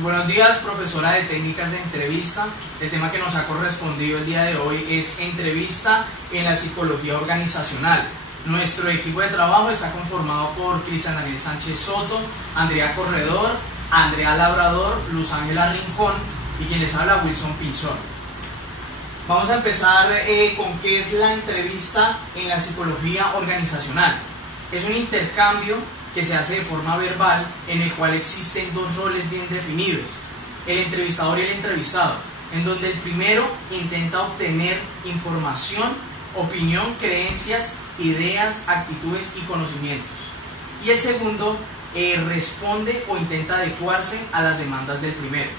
Buenos días, profesora de técnicas de entrevista. El tema que nos ha correspondido el día de hoy es entrevista en la psicología organizacional. Nuestro equipo de trabajo está conformado por Cristian Daniel Sánchez Soto, Andrea Corredor, Andrea Labrador, Luz Ángela Rincón y quien les habla, Wilson Pinzón. Vamos a empezar con qué es la entrevista en la psicología organizacional. Es un intercambio que se hace de forma verbal en el cual existen dos roles bien definidos, el entrevistador y el entrevistado, en donde el primero intenta obtener información, opinión, creencias, ideas, actitudes y conocimientos, y el segundo responde o intenta adecuarse a las demandas del primero.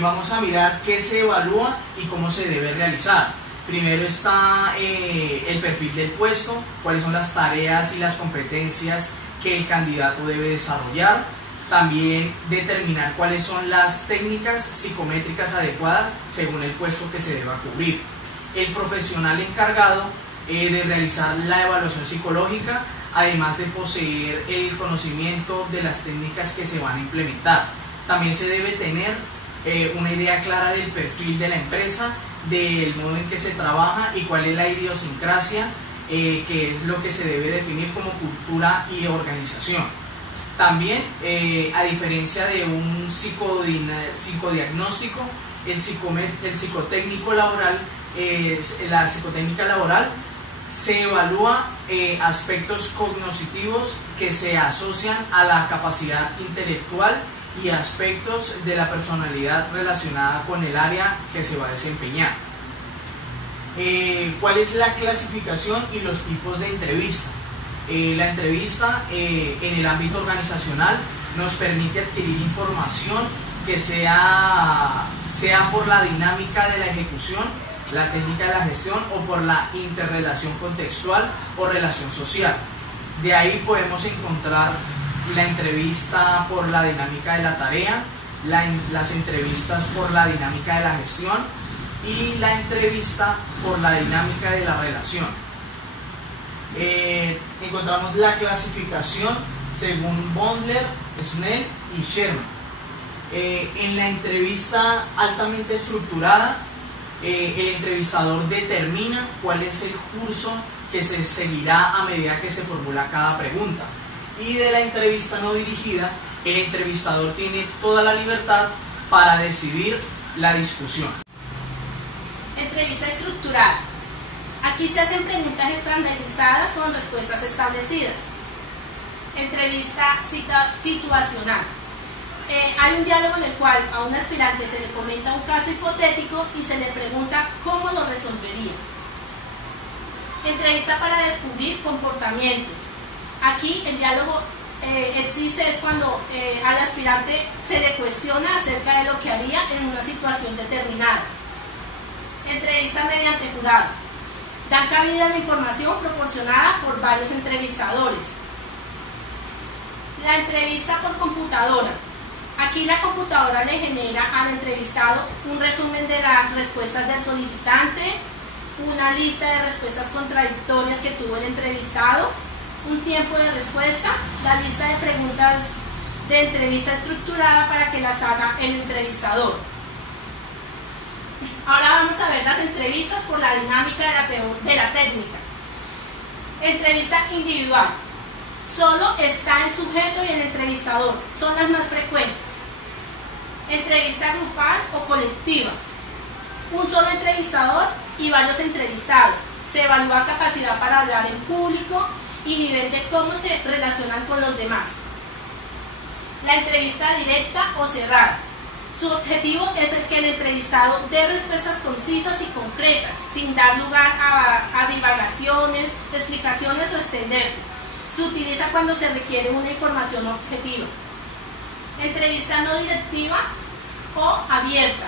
Vamos a mirar qué se evalúa y cómo se debe realizar. Primero está el perfil del puesto, cuáles son las tareas y las competencias que el candidato debe desarrollar. También determinar cuáles son las técnicas psicométricas adecuadas según el puesto que se deba cubrir. El profesional encargado de realizar la evaluación psicológica, además de poseer el conocimiento de las técnicas que se van a implementar. También se debe tener una idea clara del perfil de la empresa, del modo en que se trabaja y cuál es la idiosincrasia, que es lo que se debe definir como cultura y organización. También, a diferencia de un psicodiagnóstico, el psicotécnico laboral, la psicotécnica laboral se evalúa aspectos cognitivos que se asocian a la capacidad intelectual y aspectos de la personalidad relacionada con el área que se va a desempeñar. ¿Cuál es la clasificación y los tipos de entrevista? La entrevista en el ámbito organizacional nos permite adquirir información que sea por la dinámica de la ejecución, la técnica de la gestión o por la interrelación contextual o relación social. De ahí podemos encontrar la entrevista por la dinámica de la tarea, las entrevistas por la dinámica de la gestión y la entrevista por la dinámica de la relación. Encontramos la clasificación según Bondler, Snell y Sherman. En la entrevista altamente estructurada, el entrevistador determina cuál es el curso que se seguirá a medida que se formula cada pregunta. Y de la entrevista no dirigida, el entrevistador tiene toda la libertad para decidir la discusión. Entrevista estructurada. Aquí se hacen preguntas estandarizadas con respuestas establecidas. Entrevista situacional. Hay un diálogo en el cual a un aspirante se le comenta un caso hipotético y se le pregunta cómo lo resolvería. Entrevista para descubrir comportamientos. Aquí el diálogo existe es cuando al aspirante se le cuestiona acerca de lo que haría en una situación determinada. Entrevista mediante jurado. Dan cabida a la información proporcionada por varios entrevistadores. La entrevista por computadora. Aquí la computadora le genera al entrevistado un resumen de las respuestas del solicitante, una lista de respuestas contradictorias que tuvo el entrevistado, un tiempo de respuesta, la lista de preguntas de entrevista estructurada para que las haga el entrevistador. Ahora vamos a ver las entrevistas por la dinámica de la técnica. Entrevista individual. Solo está el sujeto y el entrevistador, son las más frecuentes. Entrevista grupal o colectiva. Un solo entrevistador y varios entrevistados. Se evalúa capacidad para hablar en público y nivel de cómo se relacionan con los demás. La entrevista directa o cerrada. Su objetivo es el que el entrevistado dé respuestas concisas y concretas, sin dar lugar a divagaciones, explicaciones o extenderse. Se utiliza cuando se requiere una información objetiva. Entrevista no directiva o abierta.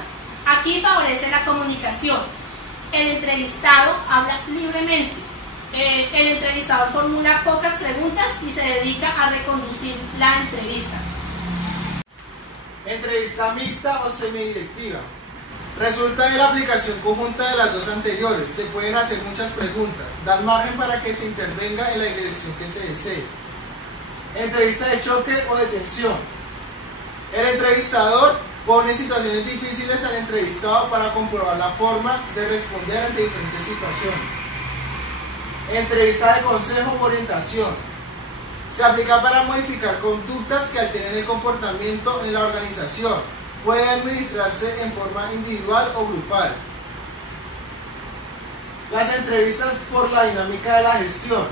Aquí favorece la comunicación. El entrevistado habla libremente. El entrevistador formula pocas preguntas y se dedica a reconducir la entrevista. Entrevista mixta o semidirectiva. Resulta de la aplicación conjunta de las dos anteriores. Se pueden hacer muchas preguntas. Dan margen para que se intervenga en la dirección que se desee. Entrevista de choque o de tensión. El entrevistador pone situaciones difíciles al entrevistado para comprobar la forma de responder ante diferentes situaciones. Entrevista de consejo u orientación. Se aplica para modificar conductas que alteren el comportamiento en la organización. Puede administrarse en forma individual o grupal. Las entrevistas por la dinámica de la gestión.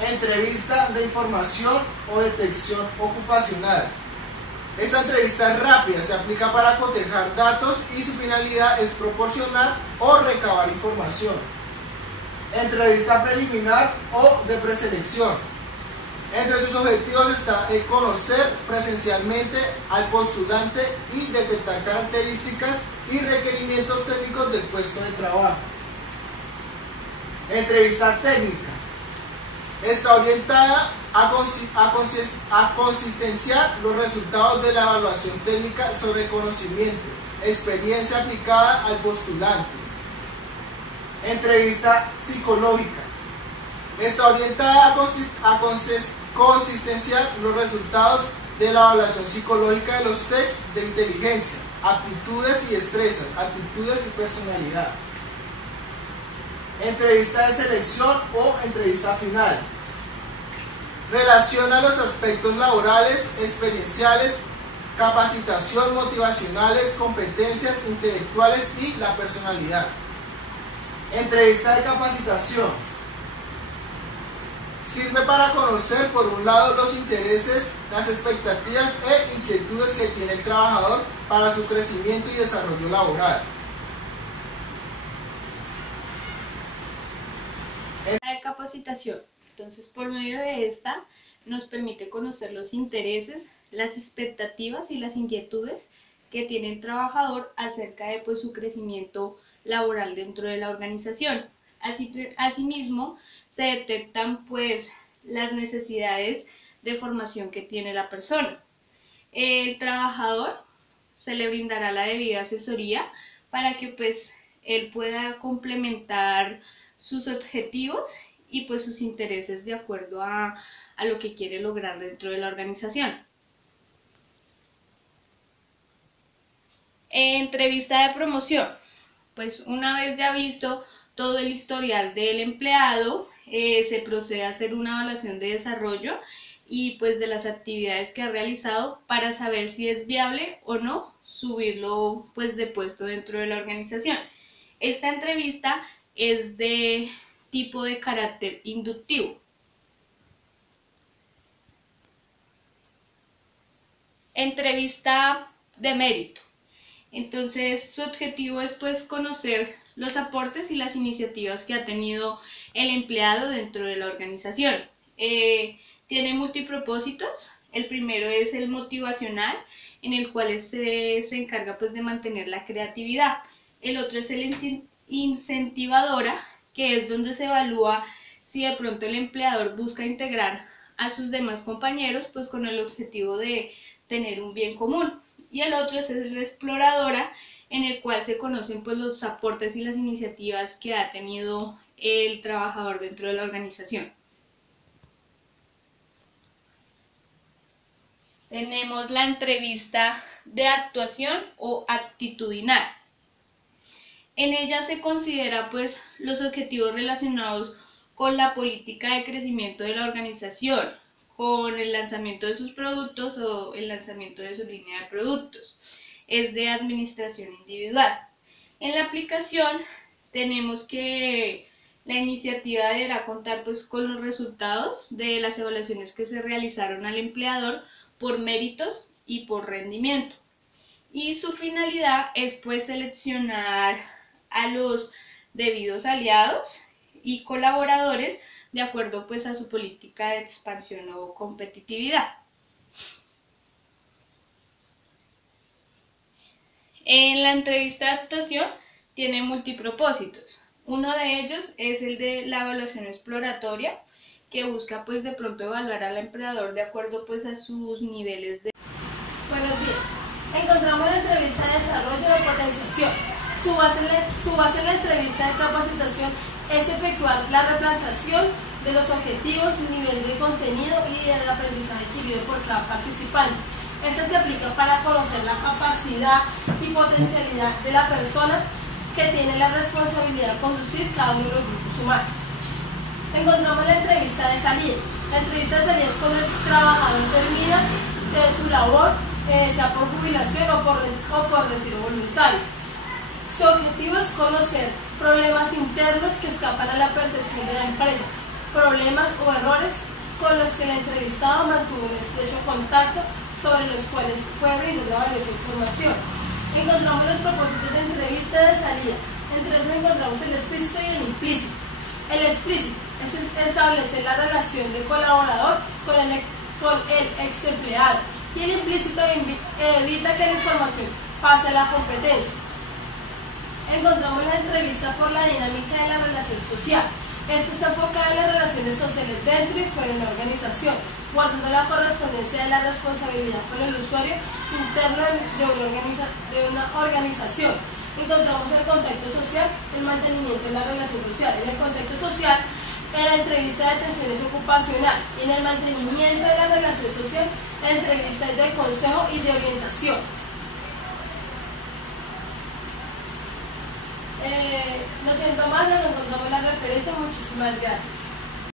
Entrevista de información o detección ocupacional. Esta entrevista es rápida, se aplica para cotejar datos y su finalidad es proporcionar o recabar información. Entrevista preliminar o de preselección. Entre sus objetivos está el conocer presencialmente al postulante y detectar características y requerimientos técnicos del puesto de trabajo. Entrevista técnica. Está orientada a consistenciar los resultados de la evaluación técnica sobre conocimiento, experiencia aplicada al postulante. Entrevista psicológica. Está orientada a consistenciar los resultados de la evaluación psicológica de los tests de inteligencia, aptitudes y destrezas, aptitudes y personalidad. Entrevista de selección o entrevista final. Relaciona los aspectos laborales, experienciales, capacitación, motivacionales, competencias intelectuales y la personalidad. Entrevista de capacitación. Sirve para conocer por un lado los intereses, las expectativas e inquietudes que tiene el trabajador para su crecimiento y desarrollo laboral. De capacitación. Entonces, por medio de esta nos permite conocer los intereses, las expectativas y las inquietudes que tiene el trabajador acerca de su crecimiento laboral dentro de la organización. Asimismo, se detectan las necesidades de formación que tiene la persona. El trabajador se le brindará la debida asesoría para que él pueda complementar sus objetivos y sus intereses de acuerdo a lo que quiere lograr dentro de la organización. Entrevista de promoción. Una vez ya visto todo el historial del empleado, se procede a hacer una evaluación de desarrollo y de las actividades que ha realizado para saber si es viable o no subirlo de puesto dentro de la organización. Esta entrevista es de tipo de carácter inductivo. Entrevista de mérito. Entonces, su objetivo es conocer los aportes y las iniciativas que ha tenido el empleado dentro de la organización. Tiene multipropósitos. El primero es el motivacional, en el cual se encarga de mantener la creatividad. El otro es el incentivadora, que es donde se evalúa si de pronto el empleador busca integrar a sus demás compañeros con el objetivo de tener un bien común. Y el otro es el exploradora, en el cual se conocen los aportes y las iniciativas que ha tenido el trabajador dentro de la organización. Tenemos la entrevista de actuación o actitudinal. En ella se considera los objetivos relacionados con la política de crecimiento de la organización, con el lanzamiento de sus productos o el lanzamiento de su línea de productos. Es de administración individual. En la aplicación tenemos que la iniciativa deberá contar con los resultados de las evaluaciones que se realizaron al empleador por méritos y por rendimiento. Y su finalidad es seleccionar a los debidos aliados y colaboradores de acuerdo a su política de expansión o competitividad. En la entrevista de actuación tiene multipropósitos. Uno de ellos es el de la evaluación exploratoria, que busca de pronto evaluar al empleador de acuerdo a sus niveles de... Buenos días. Encontramos la entrevista de desarrollo de potenciación. Su base en la entrevista de capacitación es efectuar la replanteación de los objetivos, nivel de contenido y del aprendizaje adquirido por cada participante. Esta se aplica para conocer la capacidad y potencialidad de la persona que tiene la responsabilidad de conducir cada uno de los grupos humanos. Encontramos la entrevista de salida. La entrevista de salida es cuando el trabajador termina de su labor, sea por jubilación o por retiro voluntario. Su objetivo es conocer problemas internos que escapan a la percepción de la empresa, problemas o errores con los que el entrevistado mantuvo un estrecho contacto, sobre los cuales puede brindar una valiosa información. Encontramos los propósitos de entrevista de salida. Entre esos encontramos el explícito y el implícito. El explícito es establecer la relación de colaborador con el ex empleado, y el implícito evita que la información pase a la competencia. Encontramos la entrevista por la dinámica de la relación social. Esta está enfocada en las relaciones sociales dentro y fuera de una organización, guardando la correspondencia de la responsabilidad con el usuario interno de una organización. Encontramos el contacto social, el mantenimiento de la relación social. En el contacto social, en la entrevista de atención es ocupacional, y en el mantenimiento de la relación social, la entrevista es de consejo y de orientación. No siento más, nos encontramos la referencia. Muchísimas gracias.